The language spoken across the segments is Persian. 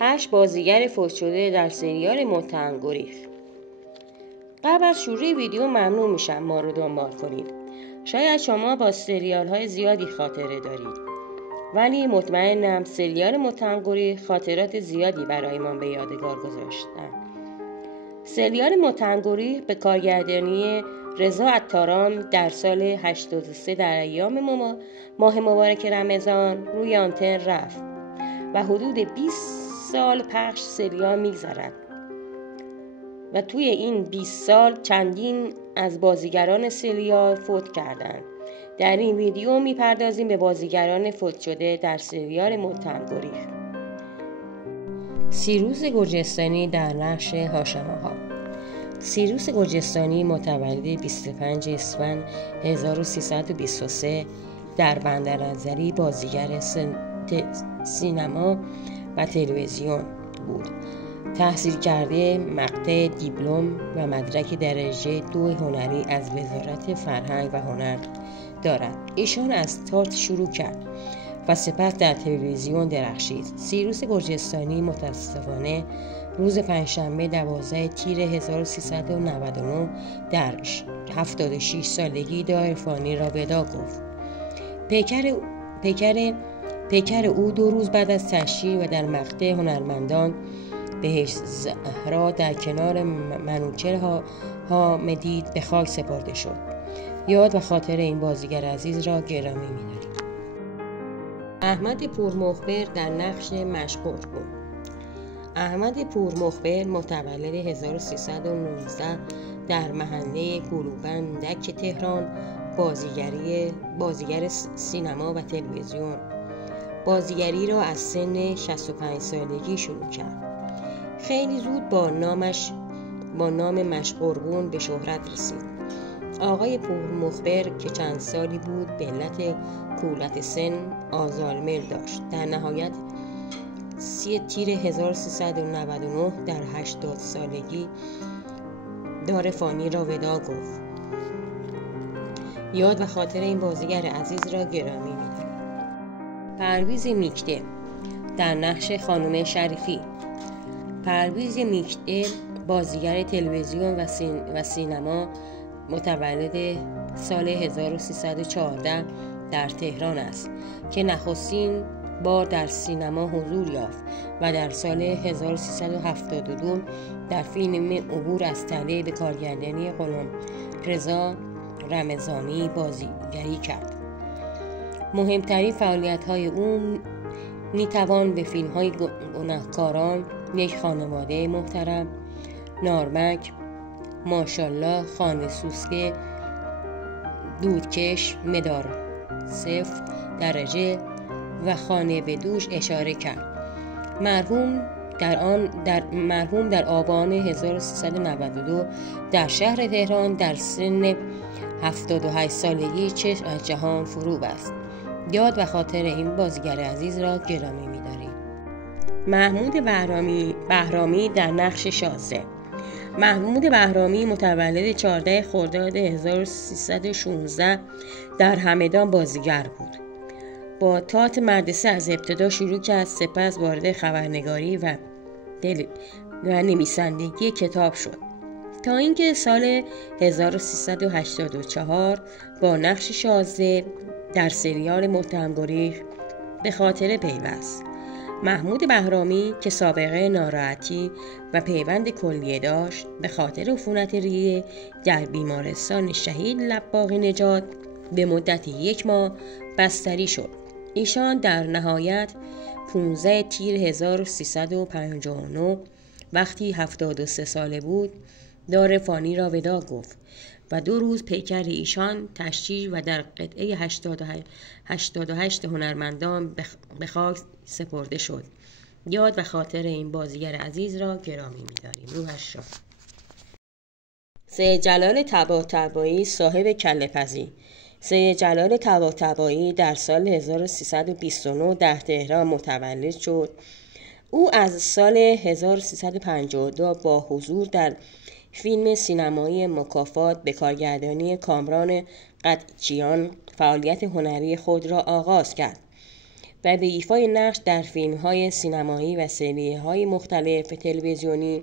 8 بازیگر فوت شده در سریال متهم گریخ. قبل از شروع ویدیو ممنون میشم ما رو دنبال کنید. شاید شما با سریال های زیادی خاطره دارید، ولی مطمئنم سریال متهم گریخ خاطرات زیادی برای ما به یادگار گذاشتن. سریال متهم گریخ به کارگردانی رضا عطاران در سال 83 در ایام ماه مبارک رمضان روی آنتن رفت و حدود 20 سال پخش سریال می‌گذرد و توی این 20 سال چندین از بازیگران سریال فوت کردند. در این ویدیو میپردازیم به بازیگران فوت شده در سریال متهم گریخ. سیروس گرجستانی در نقش هاشم آقا. سیروس گرجستانی متولد 25 اسفند 1323 در بندرنظری بازیگر سینما و تلویزیون بود. تحصیل کرده مقطع دیپلم و مدرک درجه 2 هنری از وزارت فرهنگ و هنر دارد. ایشان از تئاتر شروع کرد و سپس در تلویزیون درخشید. سیروس گرجستانی متاسفانه روز پنجشنبه 12 تیر 1399 در 76 سالگی دار فانی را ودا گفت. پیکر او 2 روز بعد از تشییع و در مقطع هنرمندان بهشت زهرا در کنار منوچهر حامدی به خاک سپرده شد. یاد و خاطر این بازیگر عزیز را گرامی می‌داریم. احمد پورمخبر در نقش مشغول بود. احمد پورمخبر متولد 1319 در محله گلوبندک تهران بازیگر سینما و تلویزیون. بازیگری را از سن 65 سالگی شروع کرد. خیلی زود با نام مشقربون به شهرت رسید. آقای پورمخبر که چند سالی بود به علت کولت سن آزالمر داشت. در نهایت 3 تیر 1399 در 80 سالگی دار فانی را ودا گفت. یاد و خاطر این بازیگر عزیز را گرامی می‌داریم. پرویز میکده در نقش خانم شریفی. پرویز میکده بازیگر تلویزیون و سینما متولد سال 1314 در تهران است که نخستین بار در سینما حضور یافت و در سال 1372 در فیلم عبور از تله به کارگردانی غلامرضا رمضانی بازیگری کرد. مهمترین فعالیت‌های او میتوان به فیلم‌های گنهکاران، یک خانواده محترم، نارمک، ماشالله، خانه سوسکه، دودکش، مدار 0 درجه و خانه به دوش اشاره کرد. مرحوم در آبان 1392 در شهر تهران در سن 78 سالگی چشم از جهان فرو بست. یاد و خاطر این بازیگر عزیز را گرامی می‌داریم. محمود بهرامی در نقش شازده. محمود بهرامی متولد 14 خرداد 1316 در همدان بازیگر بود. با تئاتر مدرسه از ابتدا شروع کرد، سپس وارد خبرنگاری و نویسندگی کتاب شد تا اینکه سال 1384 با نقش شازده در سریال متهم گریخ به خاطر پیوست. محمود بهرامی که سابقه ناراحتی و پیوند کلیه داشت، به خاطر عفونت ریه در بیمارستان شهید لباقی نژاد به مدت 1 ماه بستری شد. ایشان در نهایت 15 تیر 1359 وقتی 73 ساله بود دار فانی را ودا گفت و 2 روز پیکر ایشان تشییع و در قطعه 88 هنرمندان به خاک سپرده شد. یاد و خاطر این بازیگر عزیز را گرامی می‌داریم. روحش شاد. سید جلال طباطبایی صاحب کله‌پزی. سید جلال طباطبایی در سال 1329 در تهران متولد شد. او از سال 1352 با حضور در فیلم سینمایی مکافات به کارگردانی کامران قدچیان فعالیت هنری خود را آغاز کرد. و به ایفای نقش در فیلم‌های سینمایی و سریال‌های مختلف تلویزیونی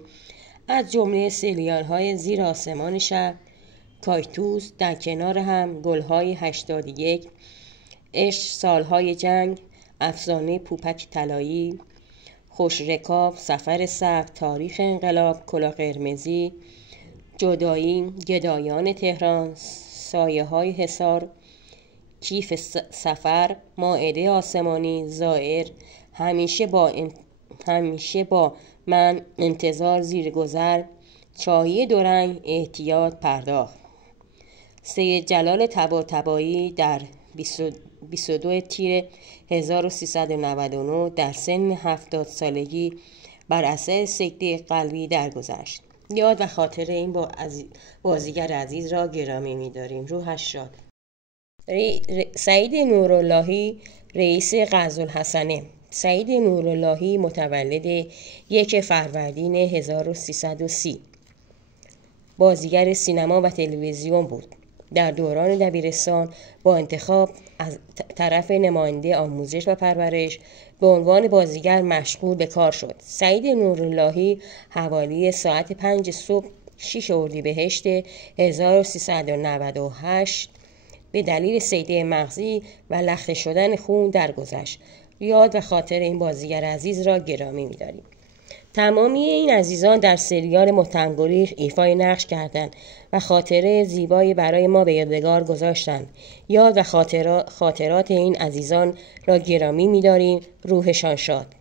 از جمله سریال‌های زیر آسمان شب، کاکتوس، در کنار هم، گل‌های 81، عشق، سالهای جنگ، افسانه پوپک طلایی، خوش رکاب، سفر سخت، تاریخ انقلاب، کلاه قرمزی، جدایی، گدایان تهران، سایه‌های حصار، کیف سفر، مائده آسمانی، زائر، همیشه با من، انتظار زیر گذر، چاهی دورنگ، احتیاط، پرداخت. سید جلال طباطبایی در 22 تیر 1399 در سن 70 سالگی بر اثر سکته قلبی درگذشت. یاد و خاطر این بازیگر عزیز را گرامی می‌داریم. روحش شاد. سعید نوراللهی، رئیس قزل‌حسنه. سعید نوراللهی متولد 1 فروردین 1330 بازیگر سینما و تلویزیون بود. در دوران دبیرستان با انتخاب از طرف نماینده آموزش و پرورش به عنوان بازیگر مشغول به کار شد. سعید نوراللهی حوالی ساعت 5 صبح 6 اردیبهشت 1398 به دلیل صیده مغزی و لخته شدن خون درگذشت. یاد و خاطر این بازیگر عزیز را گرامی می‌داریم. تمامی این عزیزان در سریال متهم‌گریخ ایفای نقش کردند و خاطره زیبایی برای ما به یادگار گذاشتند. یاد و خاطرات این عزیزان را گرامی می‌داریم. روحشان شاد.